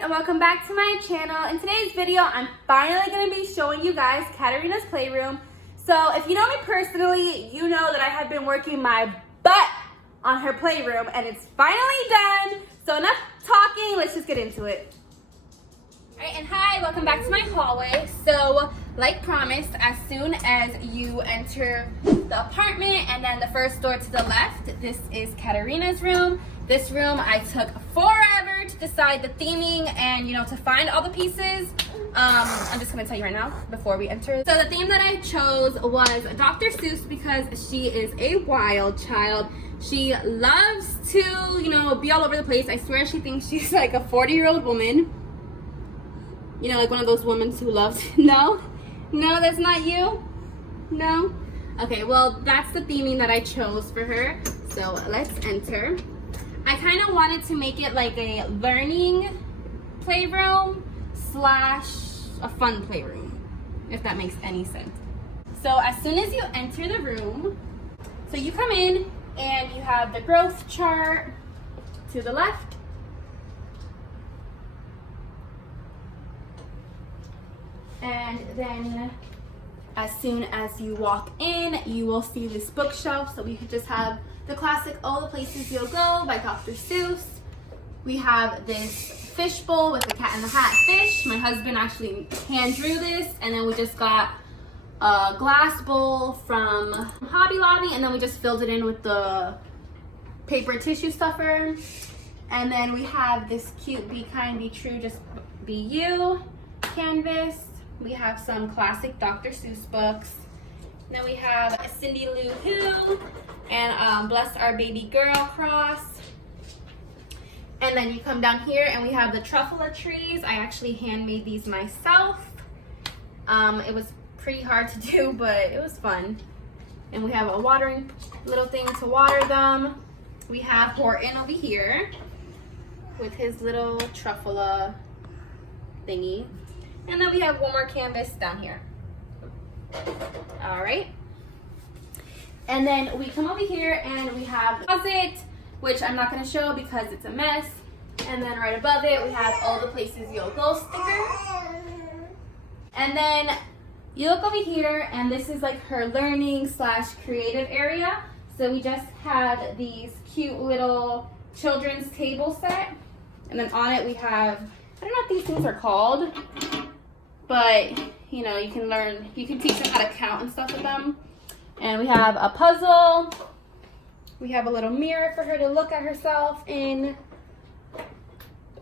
and welcome back to my channel. In today's video, I'm finally going to be showing you guys Katarina's playroom. So if you know me personally, you know that I have been working my butt on her playroom and it's finally done. So enough talking, let's just get into it. Alright, and hi, welcome back to my hallway. So like promised, as soon as you enter the apartment and then the first door to the left, this is Katarina's room. This room I took forever to decide the theming and to find all the pieces. I'm just gonna tell you right now before we enter. So the theme that I chose was Dr. Seuss because she is a wild child. She loves to, be all over the place. I swear she thinks she's like a 40-year-old woman. Like one of those women who loves, no, that's not you, no. Okay, well, that's the theming that I chose for her. So let's enter. I kind of wanted to make it like a learning playroom slash a fun playroom, if that makes any sense. So as soon as you enter the room, so you come in and you have the growth chart to the left. And then as soon as you walk in, you will see this bookshelf. So we could just have the classic All the Places You'll Go by Dr. Seuss. We have this fish bowl with the Cat in the Hat fish. My husband actually hand drew this, and then we just got a glass bowl from Hobby Lobby, and then we just filled it in with the paper tissue stuffer. And then we have this cute Be Kind, Be True, Just Be You canvas. We have some classic Dr. Seuss books. Then we have a Cindy Lou Who and Bless Our Baby Girl cross. And then you come down here and we have the truffle trees. I actually handmade these myself. It was pretty hard to do, but it was fun. And we have a watering little thing to water them. We have Horton over here with his little truffle thingy. And then we have one more canvas down here. All right. And then we come over here and we have the closet, which I'm not going to show because it's a mess. And then right above it, we have All the Places You'll Go sticker. And then you look over here and this is like her learning slash creative area. So we just had these cute little children's table set. And then on it we have, I don't know what these things are called, but you can teach them how to count and stuff with them. And we have a puzzle. We have a little mirror for her to look at herself in.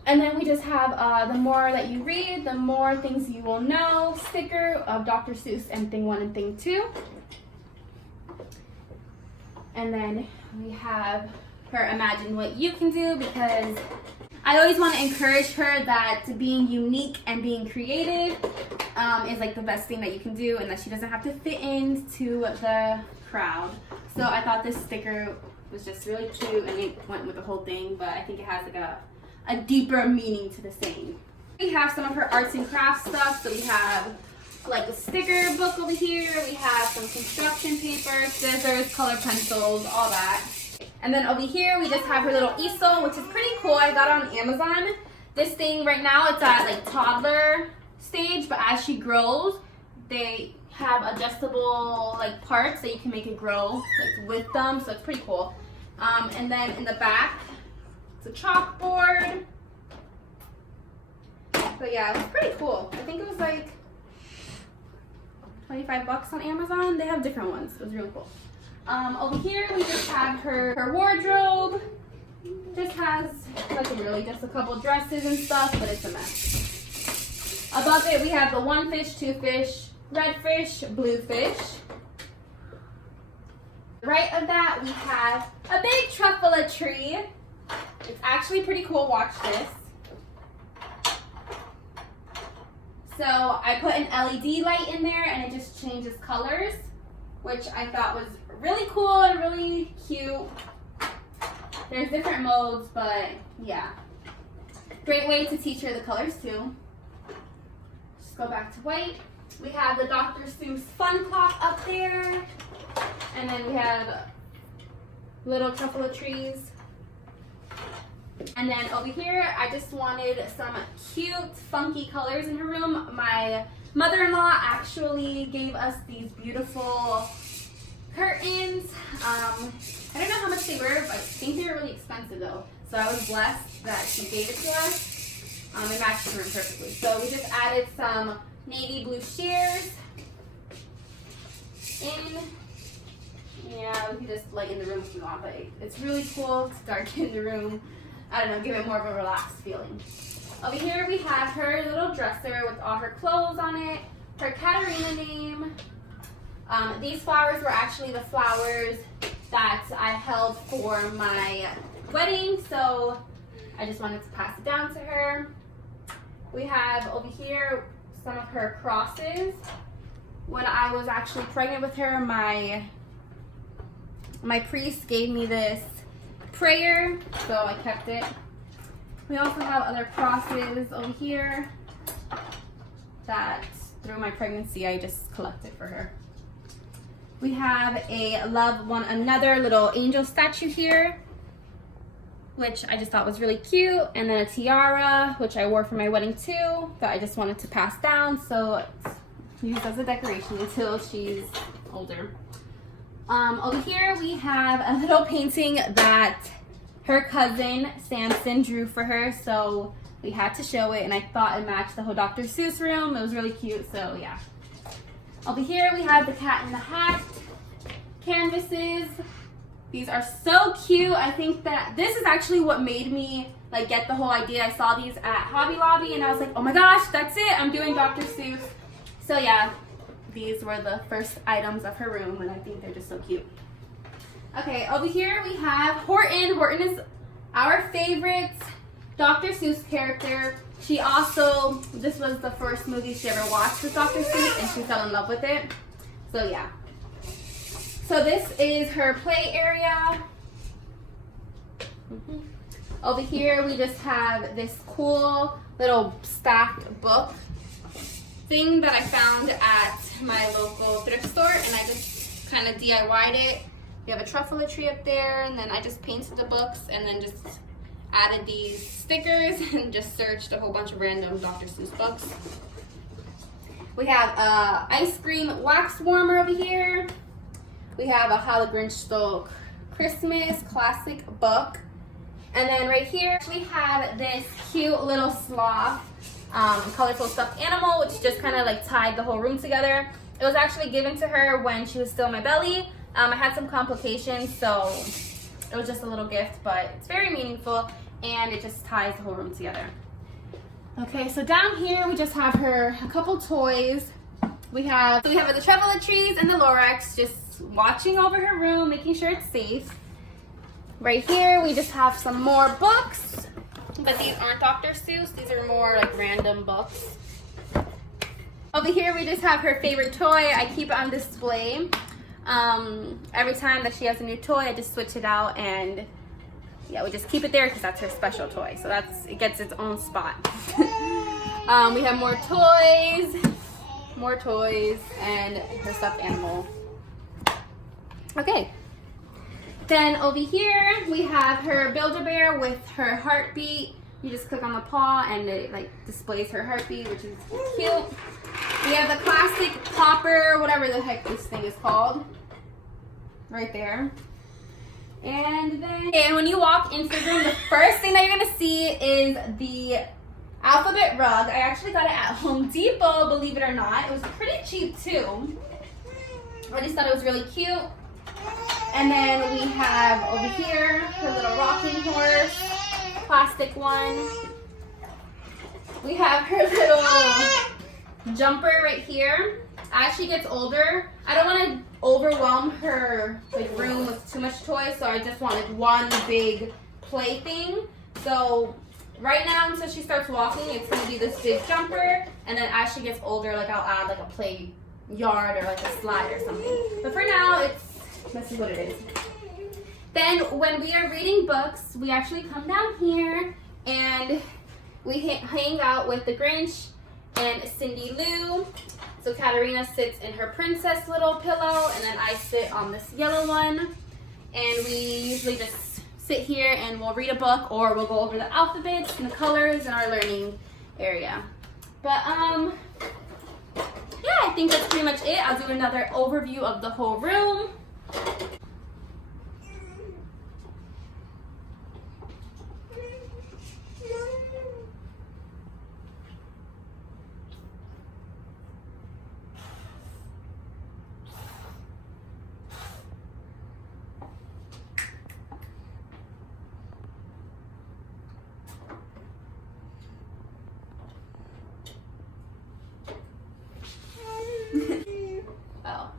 And then we just have the more that you read, the more things you will know sticker of Dr. Seuss and Thing 1 and Thing 2. And then we have her Imagine What You Can Do, because I always want to encourage her that being unique and being creative is like the best thing that you can do, and that she doesn't have to fit into the crowd. So I thought this sticker was just really cute and it went with the whole thing, but I think it has like a deeper meaning to the saying. We have some of her arts and crafts stuff. So we have like a sticker book over here. We have some construction paper, scissors, colored pencils, all that. And then over here, we just have her little easel, which is pretty cool. I got it on Amazon. This thing right now, it's at like toddler stage, but as she grows, they have adjustable like parts that you can make it grow like with them, so it's pretty cool. And then in the back, it's a chalkboard. But yeah, it was pretty cool. I think it was like 25 bucks on Amazon. They have different ones. It was really cool. Over here we just have her wardrobe. Just has nothing really, just a couple dresses and stuff, but it's a mess. Above it we have the 1 fish, 2 fish, red fish, blue fish. Right of that we have a big truffle tree. It's actually pretty cool. Watch this. So I put an LED light in there and it just changes colors, which I thought was really cool and really cute. There's different modes, but yeah. Great way to teach her the colors too. Just go back to white. We have the Dr. Seuss fun clock up there. And then we have little truffle trees. And then over here, I just wanted some cute, funky colors in her room. My mother-in-law actually gave us these beautiful curtains. I don't know how much they were, but I think they were really expensive though. So I was blessed that she gave it to us. It matched the room perfectly. So we just added some navy blue shears in. Yeah, we can just lighten the room if we want, but it's really cool to darken the room. I don't know, give it more of a relaxed feeling. Over here we have her little dresser with all her clothes on it, her Katarina name. These flowers were actually the flowers that I held for my wedding, so I just wanted to pass it down to her. We have over here some of her crosses. When I was actually pregnant with her, my priest gave me this prayer, so I kept it. We also have other crosses over here that through my pregnancy I just collected for her. We have a love one another little angel statue here, which I just thought was really cute, and then a tiara, which I wore for my wedding too, that I just wanted to pass down, so it's used as a decoration until she's older. Over here we have a little painting that her cousin Samson drew for her, so we had to show it, and I thought it matched the whole Dr. Seuss room. It was really cute, so yeah. Over here we have the Cat in the Hat canvases. These are so cute. I think that this is actually what made me like get the whole idea. I saw these at Hobby Lobby and I was like, oh my gosh, that's it, I'm doing Dr. Seuss. So yeah, these were the first items of her room, and I think they're just so cute. Okay, over here we have Horton. Horton is our favorite Dr. Seuss character. She also, this was the first movie she ever watched with Dr. Seuss, and she fell in love with it. So yeah. So this is her play area. Over here we just have this cool little stacked book thing that I found at my local thrift store, and I just kind of DIY'd it. We have a truffle tree up there, and then I just painted the books and then just added these stickers and just searched a whole bunch of random Dr. Seuss books. We have a ice cream wax warmer over here. We have a How the Grinch Stole Christmas classic book. And then right here we have this cute little sloth, colorful stuffed animal, which just kind of like tied the whole room together. It was actually given to her when she was still in my belly. I had some complications, so it was just a little gift, but it's very meaningful, and it just ties the whole room together. Okay, so down here we just have her a couple toys. We have the Trees and the Lorax just watching over her room, making sure it's safe. Right here we just have some more books, but these aren't Dr. Seuss. These are more like random books. Over here we just have her favorite toy. I keep it on display. Every time that she has a new toy, I just switch it out, and yeah, we just keep it there because that's her special toy. So it gets its own spot. We have more toys, and her stuffed animal. Okay. Then over here we have her Build-A-Bear with her heartbeat. You just click on the paw and it like displays her heartbeat, which is cute. We have the classic popper, whatever the heck this thing is called, right there. And when you walk into the room, the first thing that you're gonna see is the alphabet rug. I actually got it at Home Depot, believe it or not. It was pretty cheap too. I just thought it was really cute. And then we have over here her little rocking horse, plastic one. We have her little jumper right here. As she gets older, I don't want to overwhelm her room with too much toys, so I just wanted one big plaything. So right now, until she starts walking, it's going to be this big jumper, and then as she gets older, like I'll add like a play yard or like a slide or something. But for now, this is what it is. Then when we are reading books, we actually come down here and we hang out with the Grinch and Cindy Lou. So Katarina sits in her princess little pillow, and then I sit on this yellow one. And we usually just sit here and we'll read a book, or we'll go over the alphabets and the colors in our learning area. But yeah, I think that's pretty much it. I'll do another overview of the whole room. Oh.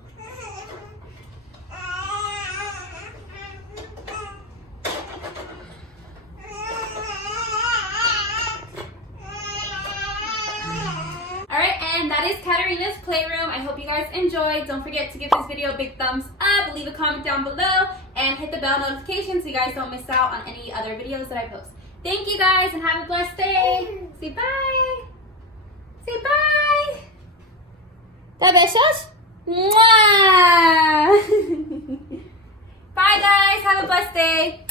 Alright, and that is Katarina's Playroom. I hope you guys enjoyed. Don't forget to give this video a big thumbs up, leave a comment down below, and hit the bell notification so you guys don't miss out on any other videos that I post. Thank you guys, and have a blessed day. Say bye. Say bye. Da besos. Mwah! Bye guys, have a blessed day.